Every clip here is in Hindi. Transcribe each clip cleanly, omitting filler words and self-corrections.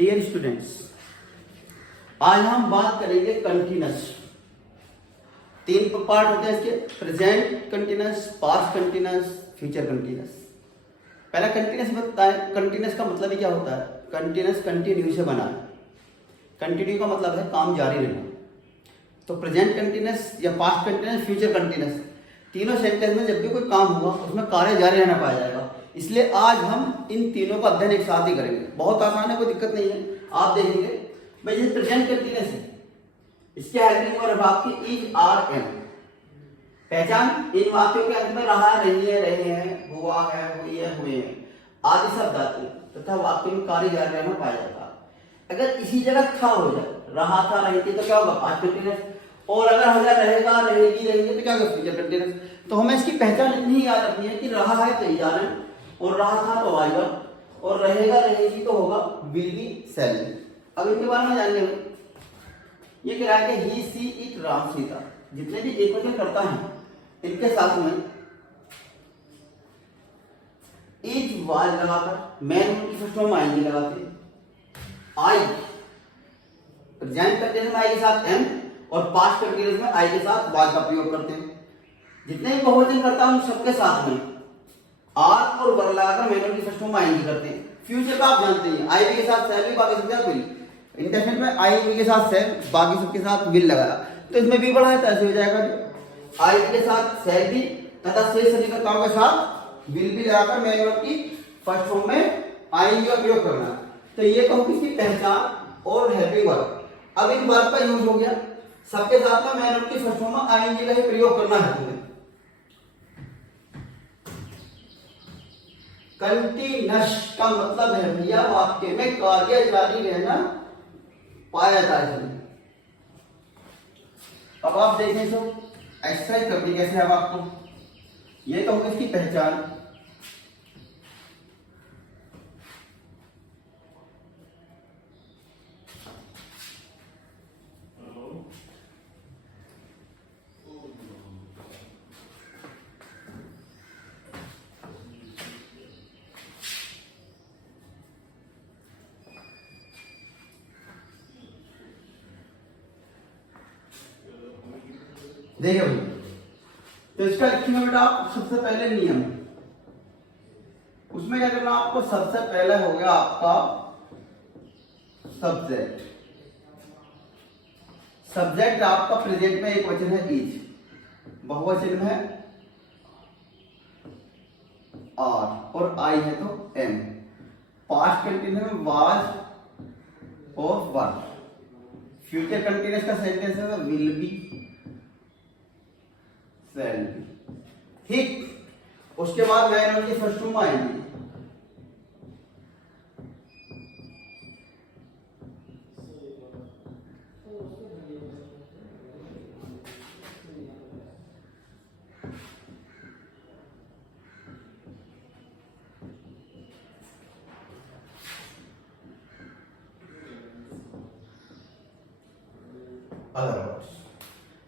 डियर स्टूडेंट्स, आज हम बात करेंगे कंटिन्यूस। तीन पार्ट होते हैं इसके, present continuous, past continuous, future continuous. पहला कंटिन्यूस बताएं, कंटिन्यूस का मतलब ही क्या होता है? कंटिन्यूस कंटिन्यू से बना है। कंटिन्यू का मतलब है काम जारी रहना। तो प्रेजेंट कंटिन्यूस या पास्ट कंटिन्यूस, फ्यूचर कंटिन्यूस, तीनों सेंटेंस में जब भी कोई काम होगा उसमें कार्य जारी रहना पाया जाएगा। इसलिए आज हम इन तीनों का अध्ययन एक साथ ही करेंगे। बहुत आसान है, कोई दिक्कत नहीं है। आप देखेंगे भाई, ये प्रेजेंट कंटिन्यूस है, इसके हेल्पिंग वर्ब आपकी इज, आर, एम। पहचान इन वाक्यों के अंत में रहा, नहीं है, रहे हैं, हुआ है, हुई है, हुए हैं आदि शब्द आते हैं तथा वाक्य में कार्य जारी रहना पाया जाता है। अगर इसी जगह था हो जाए, रहा था, रही थी, तो क्या होगा? Past continuous. और अगर हजार रहेगा, रहेगी, रहेंगे तो क्या होगा? Future continuous. तो हमें इसकी पहचान इतनी याद रखनी है कि रहा है तो इज, आर, एम, और रहा था तो वाई, और रहेगा, रहेगी तो होगा विल बी, शैल बी। अब इनके बारे में जान लेंगे। ये कह रहा है कि ही, सी, इट, राम, सीता, जितने भी एक वचन करता है इनके साथ में इज, वाज लगाकर मैन की फर्स्ट फॉर्म आएंगे लगाते। आई प्रेजेंट कंटिन्यूस में आई के साथ एम, और पास्ट कंटिन्यूस में आई के साथ वाज का प्रयोग करते हैं। जितने भी बहुवचन करता है उन सबके साथ में आर और वर लगाकर मैन की फर्स्ट फॉर्म आएंगे करते हैं। फ्यूचर का आप जानते हैं, आई के साथ शैल बी, बाकी सबके साथ विल। इंडेफिनिट में आई के साथ शैल, बाकी सबके साथ विल लगाया, तो इसमें भी बड़ा है तो ऐसे हो जाएगा। आई के साथ शैल बी तथा शेष सभी कर्ताओं के साथ विल भी लगाकर मेन वर्ब की फर्स्ट फॉर्म में आई का प्रयोग करना। तो ये कहूं किसकी पहचान और हेल्पिंग वर्ब। अब इन वर्ब का यूज हो गया, सबके साथ में मेन वर्ब की फर्स्ट फॉर्म में आईएनजी का ही प्रयोग करना है तुम्हें। कंटिन्यूस का मतलब है भैया वाक्य में कार्य जारी रहना पाया जाता है। अब आप देखें तो एक्सरसाइज करनी कैसे है आपको। ये तो होगी इसकी पहचान, देखिए भाई, तो इसका लिखेंगे बेटा आप सबसे पहले नियम। उसमें क्या करना आपको? सबसे पहले हो गया आपका सब्जेक्ट। सब्जेक्ट आपका प्रेजेंट में एक वचन है इज, बहुवचन में है आर, और आई है तो एम। पास्ट कंटिन्यूस में वाज और वर। फ्यूचर कंटिन्यूस का सेंटेंस है विल बी, शैल बी। ठीक, उसके बाद मैन वर्ब की फर्स्ट फॉर्म आएगी।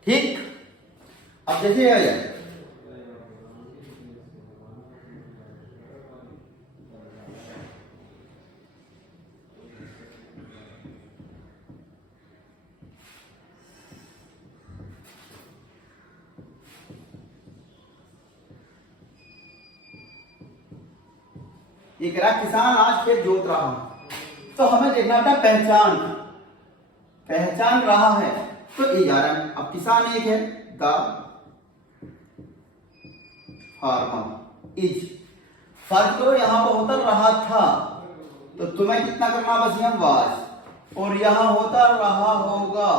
ठीक, अब जैसे आ जाए ये कह रहा किसान आज खेत जोत रहा, तो हमें देखना था पहचान। पहचान रहा है तो ये जा रहा है। अब किसान एक है, द फार्मर इज। फर्क करो, यहां पर होता रहा था तो तुम्हें कितना करना बस यहाँ वाज, और यहां होता रहा होगा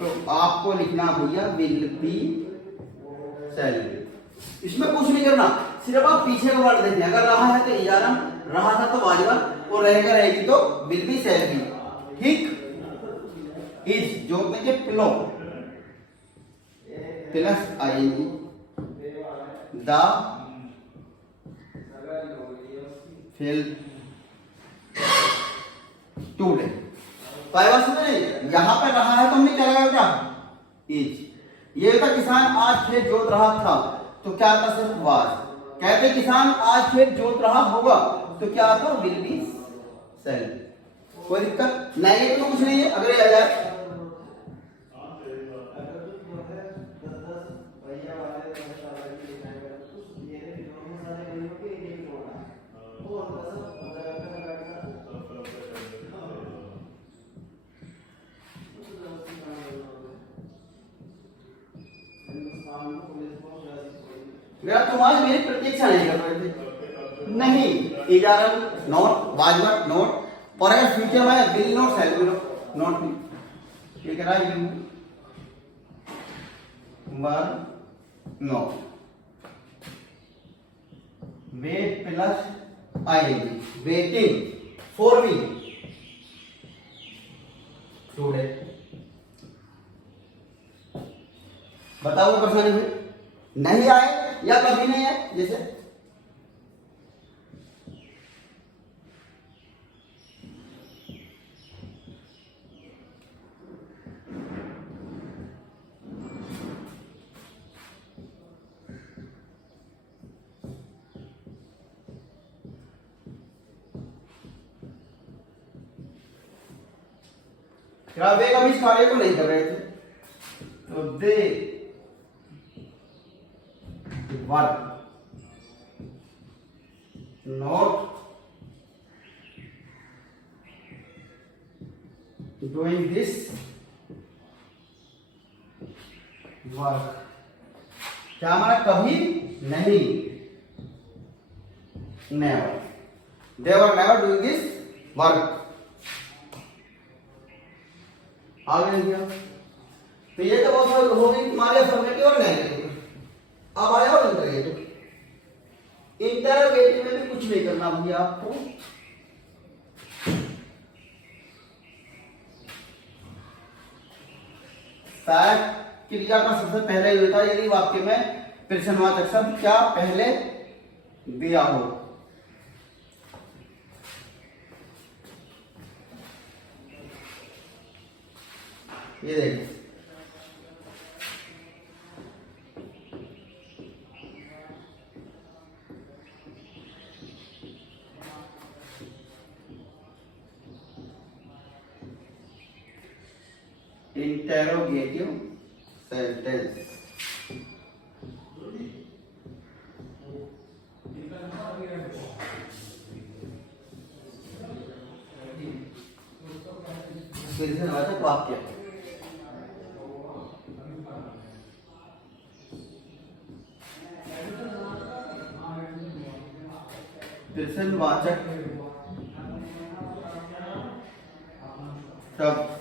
तो आपको लिखना भैया विल बी, शैल बी। इसमें कुछ नहीं करना, सिर्फ आप पीछे का वर्ड देखना। अगर रहा है तो इजारा, रहा था तो वाजवा, और रहेगा, रहेगी तो विल बी, शैल बी। ठीक, इज जो मुझे प्लो plus ING, the fill today. पाइवास में नहीं, यहां पर रहा है तो हमने क्या लगाया बेटा? इज। ये था किसान आज खेत जोत रहा था, तो क्या था? सिर्फ वाज। कहते किसान आज खेत जोत रहा होगा, तो क्या आता? Will be, sell. कोई दिक्कत नहीं है तो कुछ नहीं है, अगर ये आ जाए मेरा तुम्हारे मेरी प्रतीक्षा नहीं कर रहे थे, नहीं इजारम नॉट वाजवर नॉट, और अगर फ्यूचर में will not sell will not be, ये कह रहा है you were no wait plus ING, waiting for me today. बताओ परेशानी हुई, नहीं आए या कभी नहीं आए, जैसे वे कभी इस कार्य को नहीं कर रहे थे, तो they work not doing this work, क्या हमारा कभी नहीं, never, they were never doing this work. आगे नहीं किया तो ये तो बहुत हो गई तुम्हारे अफर्मेटिव और नेगेटिव। अब आया और इंटरोगेटिव। इंटरोगेटिव में भी कुछ नहीं करना भैया आपको, शायद क्रिया का सबसे पहले ही होता है यदि वाक्य में प्रश्नवाचक शब्द क्या पहले दिया हो। ये देखिए इंटेरोगेटिव सेंटेंस, प्रश्नवाचक वाक्य, प्रश्नवाचक शब्द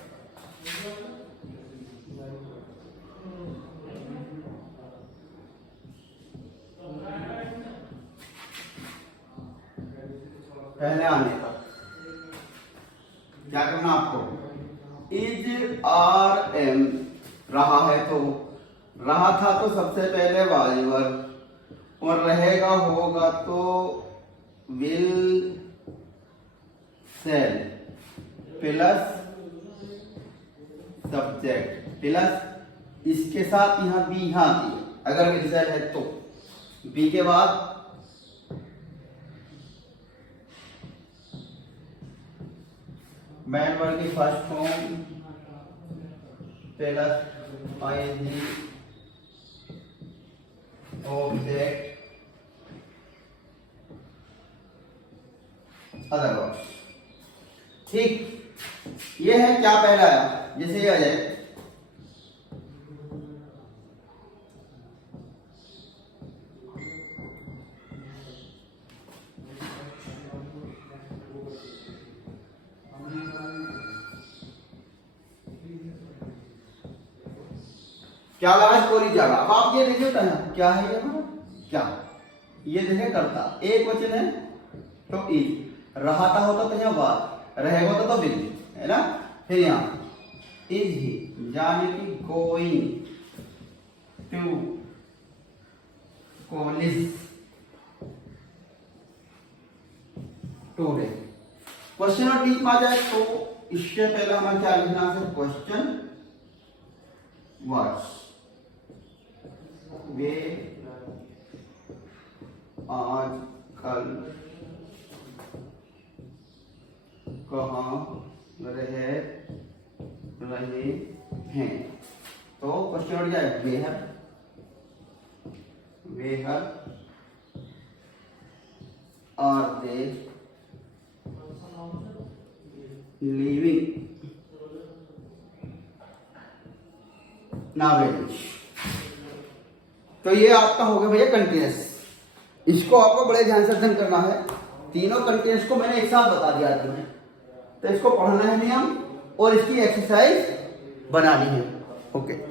पहले आने का क्या करना आपको, इज आर एम रहा है तो, रहा था तो सबसे पहले वाजिवर, और रहेगा होगा तो will sell plus subject plus इसके साथ यहाँ बी यहाँ आती है, अगर विल सेल है तो बी के बाद मैन वर्ड की first form plus ING object other words. ठीक, ये है क्या पहला आया, जैसे ये आ जाए क्या लगा कोरी जागा। अब आप ये देखिए क्या है ये हमारा, क्या ये देखे करता एक वचन है तो इज, रहाता होता तो यहाँ बात, रहेगा तो विल है ना, फिर यहाँ इज ही यानी कि going to college today. Question और टीच आ जाए तो इससे पहले हमें क्या लिखना है, क्वेश्चन वर्ड्स, वे आज कल कहाँ रहे हैं। तो क्वेश्चन उठ जाए वेयर आर दे लिविंग नावेज। तो ये आपका हो गया भैया कंटिन्यूस। इसको आपको बड़े ध्यान से अध्ययन करना है। तीनों कंटिन्यूस को मैंने एक साथ बता दिया तुम्हें, तो इसको पढ़ना है नियम और इसकी एक्सरसाइज बनानी है। ओके।